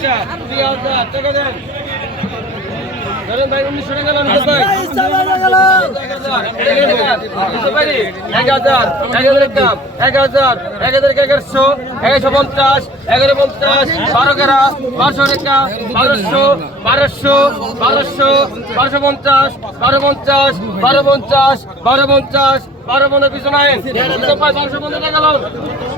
রেখা দুই হাজার টাকা দেন। ভাই উনিশশো টাকা দেন ভাই। এক হাজার এক হাজার একটা এক হাজার এক হাজার এগারোশো এগারোশো পঞ্চাশ এগারো পঞ্চাশ বারো গেরা বারোশো রেখা বারোশো বারোশো বারোশো বারোশো পঞ্চাশ বারো পঞ্চাশ বারো পঞ্চাশ বারো পঞ্চাশ বারো পনেরো পিছু নাই বারোশো পঞ্চাশ টাকা লোন ছাব্বিশশো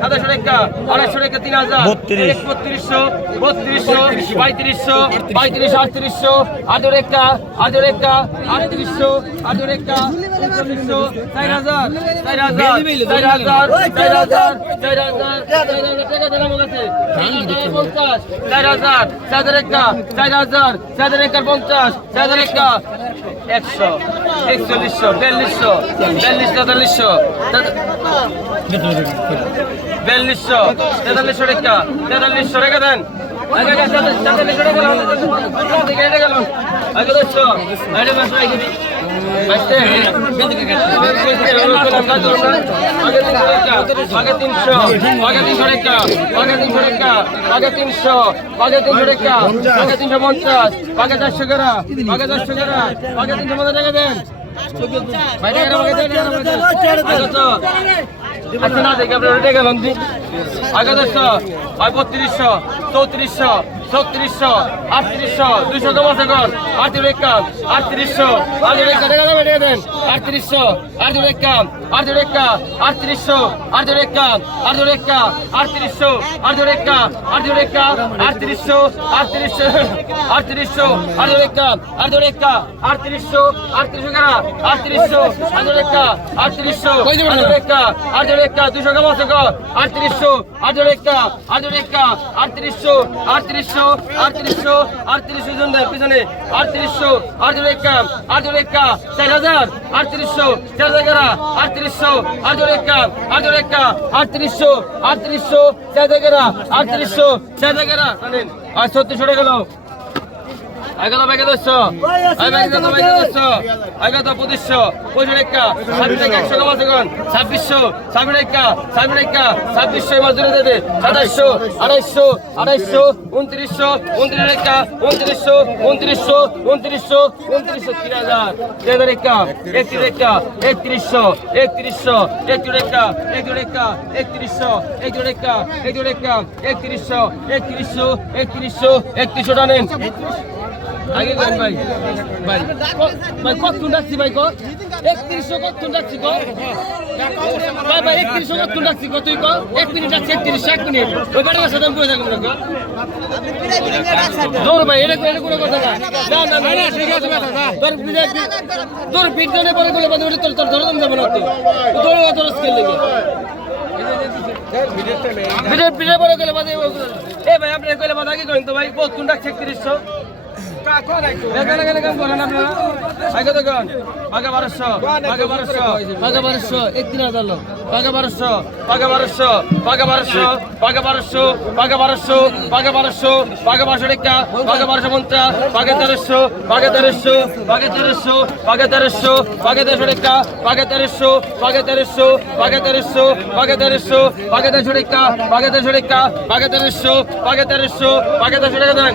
সাতাশশো সাতাশো টাকা আড়াইশো টাকা তিন হাজার বত্রিশ। বত্রিশশো বত্রিশশো পঁয়ত্রিশশো পঁয়ত্রিশ আটত্রিশশো আঠেরো একটা আঠেরো একটা আটত্রিশশো আঠেরো একটা উনচল্লিশশো চার হাজার চার হাজার চার হাজার চার হাজার চার হাজার চার হাজার টাকা দেন আমার কাছে পঞ্চাশ চার হাজার চার হাজার একটা চার হাজার চার হাজার একটা পঞ্চাশ চার হাজার একটা একশো একচল্লিশশো বিয়াল্লিশশো বিয়াল্লিশ তেতাল্লিশশো বিয়াল্লিশশো তেতাল্লিশশো টাকা তেতাল্লিশশো টাকা দেন তেতাল্লিশশো আগে তিনশো আগে তিনশো টাকা আগে তিনশো টাকা আগে তিনশো আগে তিনশো টাকা আগে তিনশো পঞ্চাশ আগে চারশো করা আগে চারশো করা আগে তিনশো পঞ্চাশ টাকা দেন আচ্ছা না দেখি দশশো বত্রিশশো চৌত্রিশশো ছত্রিশশো আটত্রিশশো দুইশো দশ এখন। আটত্রিশ একাম আটত্রিশশো। আটত্রিশ রেখে দেন। আটত্রিশশো আটত্রিশ একাম আটত্রিশ একাম আটত্রিশ একা আটত্রিশশো আটত্রিশশো কেনা আটত্রিশশো আটত্রিশ একা আটত্রিশশো আটত্রিশ একা আটত্রিশ একা দুশো কেমন আছে গো আটত্রিশশো আটত্রিশ একা আটত্রিশ একা আটত্রিশশো আটত্রিশশো আটত্রিশশো আটত্রিশশো জন দেয় পিছনে। আটত্রিশশো আটত্রিশ একা আটত্রিশ একা চার হাজার আটত্রিশশো হাজার একা আটত্রিশ একা আটত্রিশশো আটত্রিশশো, চার হাজার আটত্রিশশো, চার হাজার আর ছত্রিশশো টাকা আগত ব্যাগে দশশো ব্যাগে দশশো আগত পঁচিশশো। পঁচিশ টাকা ছাব্বিশ টাকা একশো কমা সেকন ছাব্বিশশো ছাব্বিশ টাকা ছাব্বিশ টাকা ছাব্বিশশো মজুরি দেবে সাতাইশশো আড়াইশো আড়াইশো উনত্রিশশো উনত্রিশ টাকা উনত্রিশশো উনত্রিশশো উনত্রিশশো উনত্রিশশো তিন হাজার। তিন হাজার টাকা একত্রিশ টাকা একত্রিশশো একত্রিশশো একত্রিশ টাকা একত্রিশ টাকা একত্রিশশো একত্রিশ টাকা একত্রিশ টাকা একত্রিশশো একত্রিশশো একত্রিশশো একত্রিশশো টানেন। আগে গান ভাই। ভাই ভাই কত ডাকছি ভাই ক? একত্রিশশো কত ডাকছি ক? ভাই ভাই একত্রিশশো কত ডাকছি ক তুই ক? এক মিনিট ডাকছি একত্রিশশো এক মিনিট। ওই বেটার সাথে আমি থাকব না দৌড় ভাই এটা এটা কোনো কথা না। না না না। ঠিক আছে তোর পিঠে তোর পিঠ পরে বলে বাদে তোর তোর ধরে যাবে না তো। দৌড়ে তোর স্কেল লেগে। পিঠে পরে গেলে বাদে এ ভাই আপনি কইলে বাদে আগে করেন তো ভাই? কত ডাকছে একত্রিশশো? আগে বারোশো আগে বারোশো আগে বারোশো এক তিন হাজার লোক আগে বারোশো আগে বারোশো আগে বারোশো আগে বারোশো আগে বারোশো আগে বারোশো আগে বারোশো টেকা আগে বারোশো পঞ্চাশ আগে তেরোশো আগে তেরোশো আগে তেরোশো আগে তেরোশো আগে তেরোশো টেকা আগে তেরোশো আগে তেরোশো আগে তেরোশো আগে তেরোশো আগে তেরোশো টেকা আগে তেরোশো টেকা আগে তেরোশো আগে তেরোশো আগে তেরোশো টাকা দেন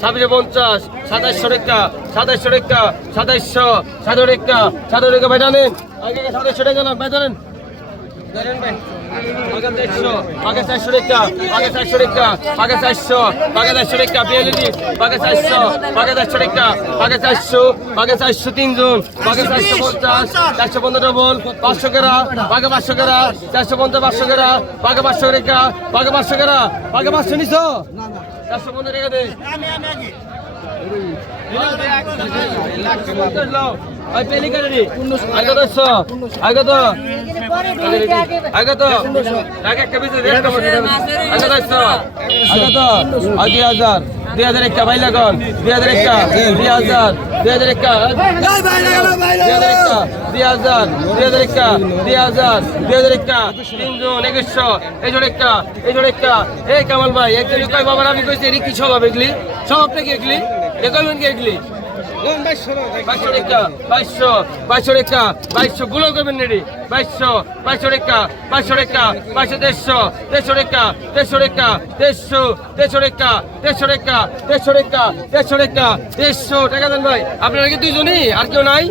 ছাব্বিশশো পঞ্চাশ সাতাইশশো টাকা সাতাইশশো টাকা সাতাইশশো সাতেরো টাকা সাতেরো টাকা বেটানেন আগে সাতাইশশো টাকা না বেটানেন আগে আগে আগে চারশো চারশো, আগে চারশো চারশো চারশো পঞ্চাশ, চারশো পাঁচশো কেরা পাঁচশো চারশো পঞ্চাশ পাঁচশো নিছো? চারশো পঞ্চাশ টাকা দে। আগত আগত আগত আগে হাজার। দুই হাজার একটা, বাইলা কন দুই হাজার একটা, দুই হাজার। দুই হাজার একটা, দুই হাজার দুই হাজার। একটা, দুই হাজার। দুই হাজার একটা, তিনজন, একুশশো। এই জোর একটা এই জোর একটা এই কামাল ভাই, একজন কয় বাবার আমি কইছি এর কি স্বভাব এগুলি? স্বভাব নাকি এগুলি? কইবেন কি এগুলি? বাইশশো বাইশশো বাইশশো ভাই। আপনারা কি দুজনই? আর কেউ নাই?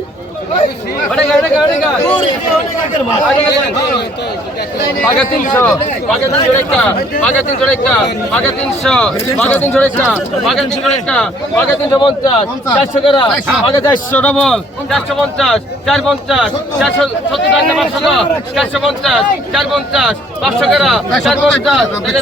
পাগে তিনশো পাগে তিনশো রেখা পাগে তিনশো রেখা পাগে তিনশো পাগে তিনশো রেখা পাগে তিনশো রেখা পাগে তিনশো পঞ্চাশ চারশো কেরা পাগে চারশো ডবল চারশো পঞ্চাশ চার পঞ্চাশ চারশো সত্তর টাকা পাঁচশো চারশো পঞ্চাশ চার পঞ্চাশ পাঁচশো কেরা চার পঞ্চাশ দেখে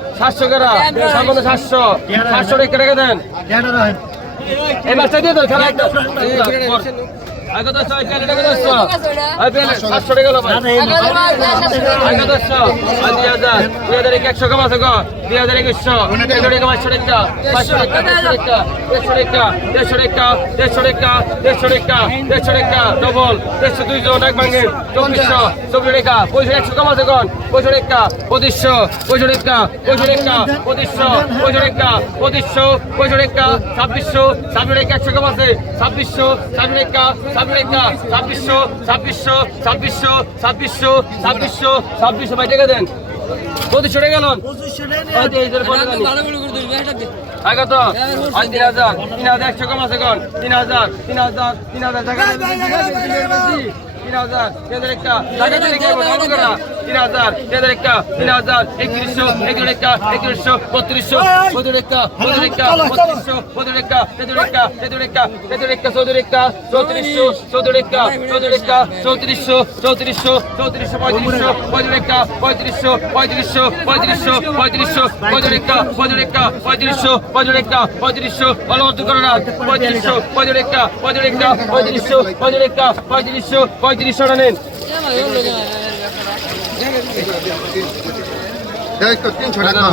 সাতশো কেরা সামান্য সাতশো। সাতশো রেখে রেখে দেন। এই মাছটা দিয়ে তো খেলা। একটা আগে সাতশো টাকা আগে দশশো আর দুই হাজার। দুই হাজার এক একশো কমাছে গো দুই হাজার একুশশো। একশো টাকা। পাঁচশো টাকা পাঁচশো টাকা দেড়শো টাকা দেড়শো টাকা দেড়শো টাকা দেড়শো টাকা দেড়শো টাকা ডবল। দেড়শো দুইজন এক ভাঙে। চব্বিশশো। চব্বিশ টাকা। পঁয়ষট্টি একশো কমাছে গন পঁয়ষট্টি টাকা পঁচিশশো। পঁয়ষট্টি টাকা পঁয়ষট্টি টাকা পঁচিশশো। পঁয়ষট্টি টাকা পঁচিশশো। পঁয়ষট্টি টাকা ছাব্বিশশো। ছাব্বিশ টাকা একশো কমাছে ছাব্বিশশো। ছাব্বিশ টাকা ছাব্বিশ ছাব্বিশশো ছাব্বিশশো ছাব্বিশশো ছাব্বিশশো ছাব্বিশশো ছাব্বিশশো। ভাই টাকা দেন। পঁচিশশো টাকা গেল। আগে তিন হাজার। তিন হাজার একশো কম আছে কোন তিন হাজার তিন হাজার তিন হাজার। টাকা তিন হাজার। একটা। টাকা তিন হাজার তিন হাজার একটা তিন হাজার একত্রিশশো একত্রিশ একটা একত্রিশশো বত্রিশশো বত্রিশ একটা বত্রিশ একটা বত্রিশশো বত্রিশ একটা তেতুর একটা তেতুর একটা তেতুর একটা চৌত্রিশশো চৌধুরী একটা চৌধুরী একটা চৌত্রিশশো চৌত্রিশশো চৌত্রিশশো পঁয়ত্রিশশো পঁয়ত্রিশ একটা পঁয়ত্রিশশো পঁয়ত্রিশশো পঁয়ত্রিশশো পঁয়ত্রিশশো পঁয়ত্রিশ একটা একটা পঁয়ত্রিশশো পঁয়ত্রিশ একটা পঁয়ত্রিশশো অলবদ্ধ পঁয়ত্রিশশো পঁয়ত্রিশ একটা পঁয়ত্রিশ একটা পঁয়ত্রিশশো পঁয়ত্রিশ একটা পঁয়ত্রিশশো পঁয়ত্রিশশো নেন তিনশো টাকা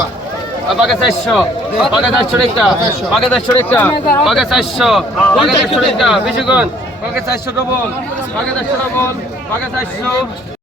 বাগে চারশো বাগে চারশো একটা বাগে চারশো একটা বাগে চারশো বাগে চারশো একটা বেশি গুণ বাগে চারশো ডবল বাগে চারশো ডবল বাগে চারশো